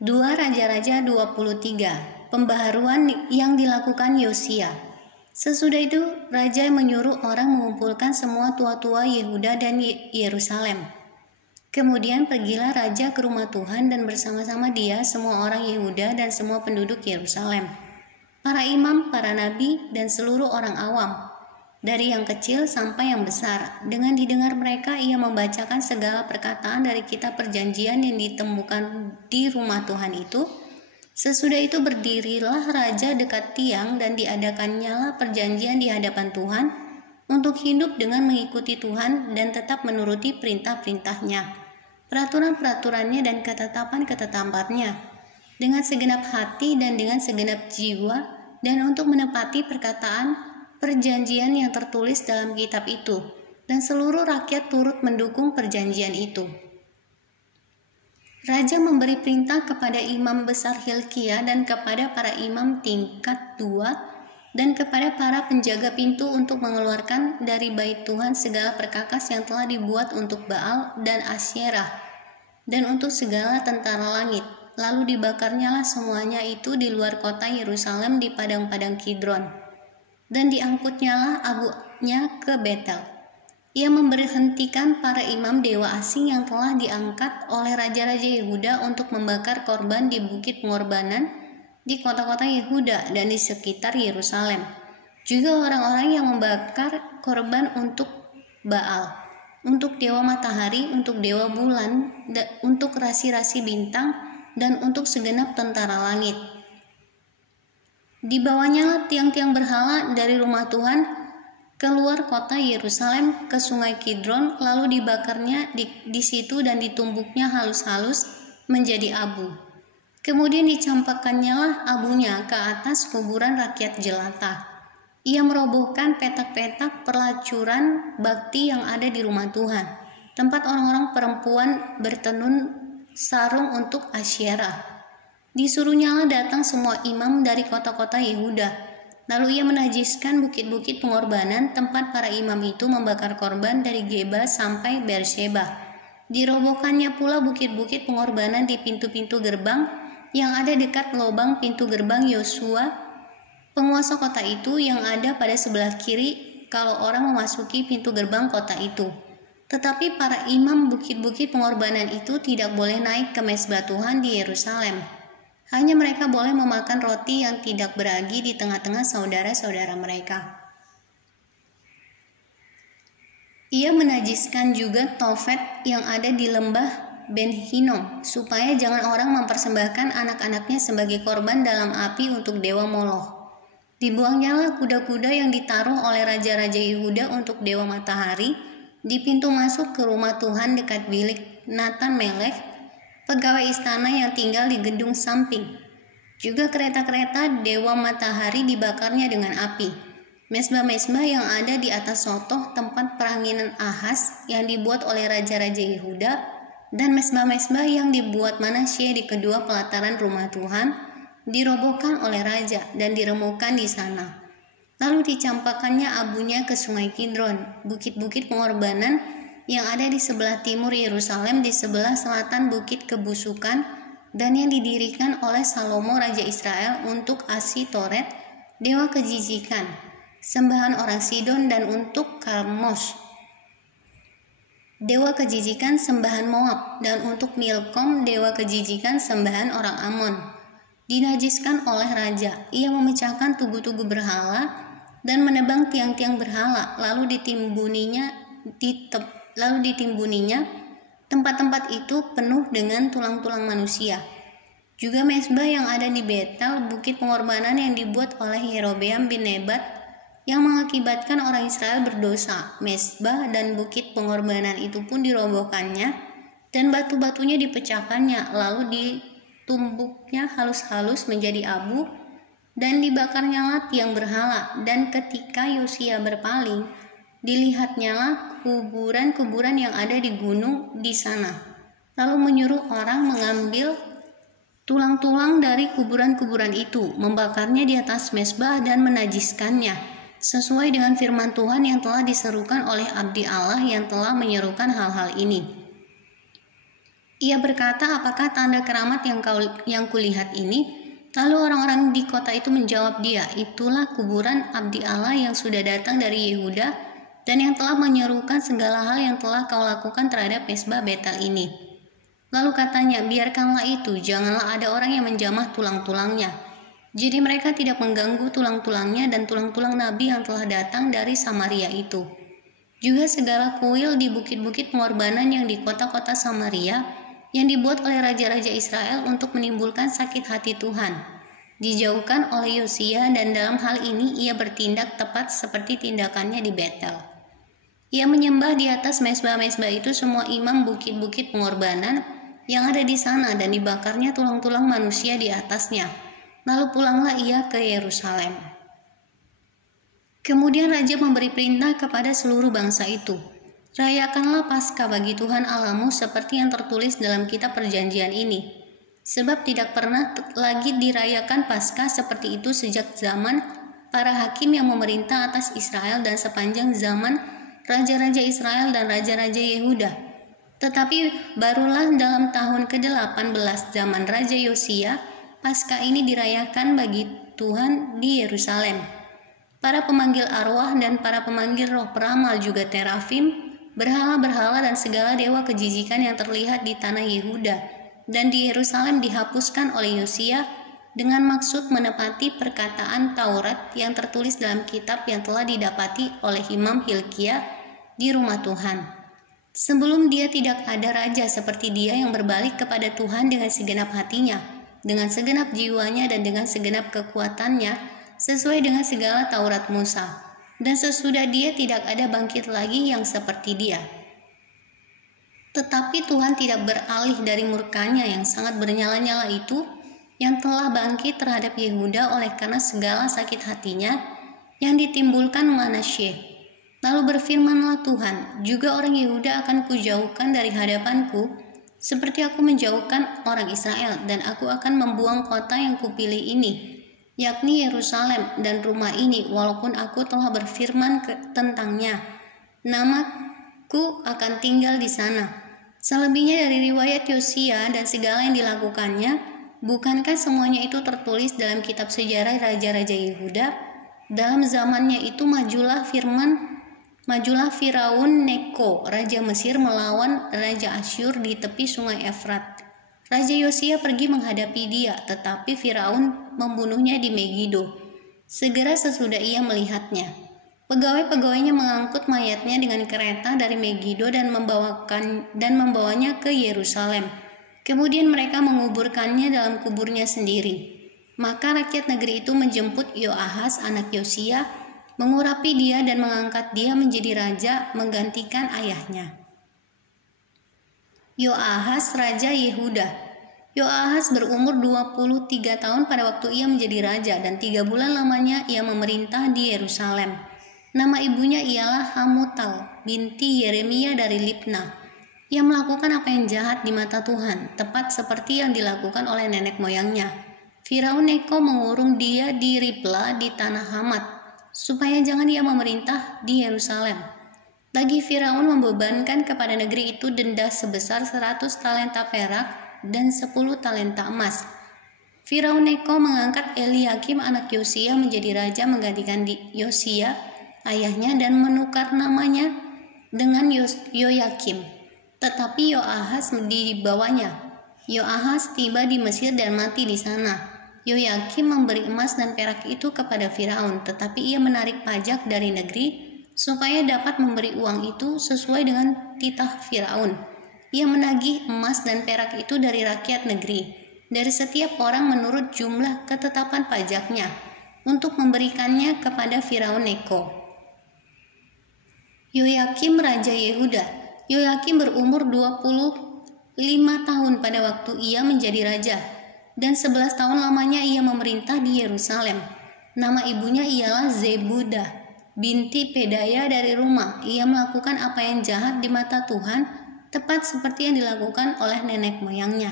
2 Raja-Raja 23. Pembaharuan yang dilakukan Yosia. Sesudah itu raja menyuruh orang mengumpulkan semua tua-tua Yehuda dan Yerusalem. Kemudian pergilah raja ke rumah Tuhan dan bersama-sama dia semua orang Yehuda dan semua penduduk Yerusalem, para imam, para nabi, dan seluruh orang awam, dari yang kecil sampai yang besar. Dengan didengar mereka, ia membacakan segala perkataan dari kitab perjanjian yang ditemukan di rumah Tuhan itu. Sesudah itu berdirilah raja dekat tiang dan diadakannyalah perjanjian di hadapan Tuhan untuk hidup dengan mengikuti Tuhan dan tetap menuruti perintah-perintahnya, peraturan-peraturannya dan ketetapan-ketetapannya dengan segenap hati dan dengan segenap jiwa, dan untuk menepati perkataan perjanjian yang tertulis dalam kitab itu, dan seluruh rakyat turut mendukung perjanjian itu. Raja memberi perintah kepada imam besar Hilkia dan kepada para imam tingkat 2 dan kepada para penjaga pintu untuk mengeluarkan dari bait Tuhan segala perkakas yang telah dibuat untuk Baal dan Asyerah dan untuk segala tentara langit. Lalu dibakarnyalah semuanya itu di luar kota Yerusalem di padang-padang Kidron, dan diangkutnyalah abunya ke Betel. Ia memberhentikan para imam dewa asing yang telah diangkat oleh raja-raja Yehuda untuk membakar korban di bukit pengorbanan di kota-kota Yehuda dan di sekitar Yerusalem. Juga orang-orang yang membakar korban untuk Baal, untuk dewa matahari, untuk dewa bulan, untuk rasi-rasi bintang, dan untuk segenap tentara langit. Dibawanya tiang-tiang berhala dari rumah Tuhan keluar kota Yerusalem ke sungai Kidron, lalu dibakarnya di situ dan ditumbuknya halus-halus menjadi abu. Kemudian dicampakannyalah abunya ke atas kuburan rakyat jelata. Ia merobohkan petak-petak pelacuran bakti yang ada di rumah Tuhan, tempat orang-orang perempuan bertenun sarung untuk Asyerah. Disuruhnyalah datang semua imam dari kota-kota Yehuda. Lalu ia menajiskan bukit-bukit pengorbanan tempat para imam itu membakar korban dari Geba sampai Beersheba. Dirobohkannya pula bukit-bukit pengorbanan di pintu-pintu gerbang yang ada dekat lubang pintu gerbang Yosua, penguasa kota itu, yang ada pada sebelah kiri kalau orang memasuki pintu gerbang kota itu. Tetapi para imam bukit-bukit pengorbanan itu tidak boleh naik ke mezbah Tuhan di Yerusalem. Hanya mereka boleh memakan roti yang tidak beragi di tengah-tengah saudara-saudara mereka. Ia menajiskan juga Tofet yang ada di lembah Ben Hinnom, supaya jangan orang mempersembahkan anak-anaknya sebagai korban dalam api untuk dewa Moloch. Dibuangnyalah kuda-kuda yang ditaruh oleh raja-raja Yehuda untuk dewa matahari di pintu masuk ke rumah Tuhan dekat bilik Natan Melech, pegawai istana yang tinggal di gedung samping. Juga kereta-kereta dewa matahari dibakarnya dengan api. Mezbah-mezbah yang ada di atas sotoh tempat peranginan Ahaz yang dibuat oleh raja-raja Yehuda, dan mezbah-mezbah yang dibuat Manasye di kedua pelataran rumah Tuhan dirobohkan oleh raja dan diremukkan di sana. Lalu dicampakkannya abunya ke sungai Kidron, bukit-bukit pengorbanan yang ada di sebelah timur Yerusalem, di sebelah selatan bukit kebusukan, dan yang didirikan oleh Salomo raja Israel untuk Asitoret, dewa kejijikan, sembahan orang Sidon, dan untuk Karmos, dewa kejijikan sembahan Moab, dan untuk Milkom, dewa kejijikan sembahan orang Amon. Dinajiskan oleh raja. Ia memecahkan tugu-tugu berhala dan menebang tiang-tiang berhala, lalu ditimbuninya tempat-tempat itu penuh dengan tulang-tulang manusia. Juga mezbah yang ada di Betel, bukit pengorbanan yang dibuat oleh Yerobeam bin Nebat, yang mengakibatkan orang Israel berdosa. Mezbah dan bukit pengorbanan itu pun dirobohkannya dan batu-batunya dipecahkannya, lalu ditumbuknya halus-halus menjadi abu dan dibakarnyalah tiang berhala. Dan ketika Yosia berpaling, dilihatnyalah kuburan-kuburan yang ada di gunung di sana. Lalu menyuruh orang mengambil tulang-tulang dari kuburan-kuburan itu, membakarnya di atas mezbah dan menajiskannya, sesuai dengan firman Tuhan yang telah diserukan oleh abdi Allah yang telah menyerukan hal-hal ini. Ia berkata, apakah tanda keramat yang kulihat ini? Lalu orang-orang di kota itu menjawab dia, itulah kuburan abdi Allah yang sudah datang dari Yehuda dan yang telah menyerukan segala hal yang telah kau lakukan terhadap mesbah Betel ini. Lalu katanya, biarkanlah itu, janganlah ada orang yang menjamah tulang-tulangnya. Jadi mereka tidak mengganggu tulang-tulangnya dan tulang-tulang nabi yang telah datang dari Samaria itu. Juga segala kuil di bukit-bukit pengorbanan yang di kota-kota Samaria yang dibuat oleh raja-raja Israel untuk menimbulkan sakit hati Tuhan dijauhkan oleh Yosia, dan dalam hal ini ia bertindak tepat seperti tindakannya di Betel. Ia menyembah di atas mesbah-mesbah itu semua imam bukit-bukit pengorbanan yang ada di sana dan dibakarnya tulang-tulang manusia di atasnya. Lalu pulanglah ia ke Yerusalem. Kemudian raja memberi perintah kepada seluruh bangsa itu, rayakanlah Paskah bagi Tuhan Allahmu seperti yang tertulis dalam kitab perjanjian ini. Sebab tidak pernah lagi dirayakan Paskah seperti itu sejak zaman para hakim yang memerintah atas Israel dan sepanjang zaman raja-raja Israel dan raja-raja Yehuda. Tetapi barulah dalam tahun ke-18 zaman Raja Yosia, Paskah ini dirayakan bagi Tuhan di Yerusalem. Para pemanggil arwah dan para pemanggil roh peramal juga terafim, berhala-berhala dan segala dewa kejijikan yang terlihat di tanah Yehuda dan di Yerusalem dihapuskan oleh Yosia dengan maksud menepati perkataan Taurat yang tertulis dalam kitab yang telah didapati oleh Imam Hilkia di rumah Tuhan. Sebelum dia tidak ada raja seperti dia yang berbalik kepada Tuhan dengan segenap hatinya, dengan segenap jiwanya dan dengan segenap kekuatannya, sesuai dengan segala Taurat Musa. Dan sesudah dia tidak ada bangkit lagi yang seperti dia. Tetapi Tuhan tidak beralih dari murkanya yang sangat bernyala-nyala itu yang telah bangkit terhadap Yehuda oleh karena segala sakit hatinya yang ditimbulkan Manasye. Lalu berfirmanlah Tuhan, juga orang Yehuda akan kujauhkan dari hadapanku seperti aku menjauhkan orang Israel, dan aku akan membuang kota yang kupilih ini, yakni Yerusalem dan rumah ini, walaupun aku telah berfirman tentangnya, namaku akan tinggal di sana. Selebihnya dari riwayat Yosia dan segala yang dilakukannya, bukankah semuanya itu tertulis dalam kitab sejarah raja-raja Yehuda? Dalam zamannya itu majulah Firaun Neko, raja Mesir, melawan raja Asyur di tepi sungai Efrat. Raja Yosia pergi menghadapi dia, tetapi Firaun membunuhnya di Megido. Segera sesudah ia melihatnya, pegawai-pegawainya mengangkut mayatnya dengan kereta dari Megido dan membawanya ke Yerusalem. Kemudian mereka menguburkannya dalam kuburnya sendiri. Maka rakyat negeri itu menjemput Yoahas anak Yosia, mengurapi dia dan mengangkat dia menjadi raja menggantikan ayahnya. Yoahas raja Yehuda. Yoahas berumur 23 tahun pada waktu ia menjadi raja, dan 3 bulan lamanya ia memerintah di Yerusalem. Nama ibunya ialah Hamutal binti Yeremia dari Libna. Ia melakukan apa yang jahat di mata Tuhan, tepat seperti yang dilakukan oleh nenek moyangnya. Firaun Neko mengurung dia di Ribla di tanah Hamat, supaya jangan ia memerintah di Yerusalem. Lagi Firaun membebankan kepada negeri itu denda sebesar 100 talenta perak dan 10 talenta emas. Firaun Neko mengangkat Eliakim anak Yosia menjadi raja menggantikan Yosia ayahnya dan menukar namanya dengan Yoyakim. Tetapi Yoahas dibawanya. Yoahas tiba di Mesir dan mati di sana. Yoyakim memberi emas dan perak itu kepada Firaun, tetapi ia menarik pajak dari negeri supaya dapat memberi uang itu sesuai dengan titah Firaun. Ia menagih emas dan perak itu dari rakyat negeri, dari setiap orang menurut jumlah ketetapan pajaknya, untuk memberikannya kepada Firaun Neko. Yoyakim raja Yehuda. Yoyakim berumur 25 tahun pada waktu ia menjadi raja, dan 11 tahun lamanya ia memerintah di Yerusalem. Nama ibunya ialah Zebudah binti Pedaya dari rumah. Ia melakukan apa yang jahat di mata Tuhan, tepat seperti yang dilakukan oleh nenek moyangnya.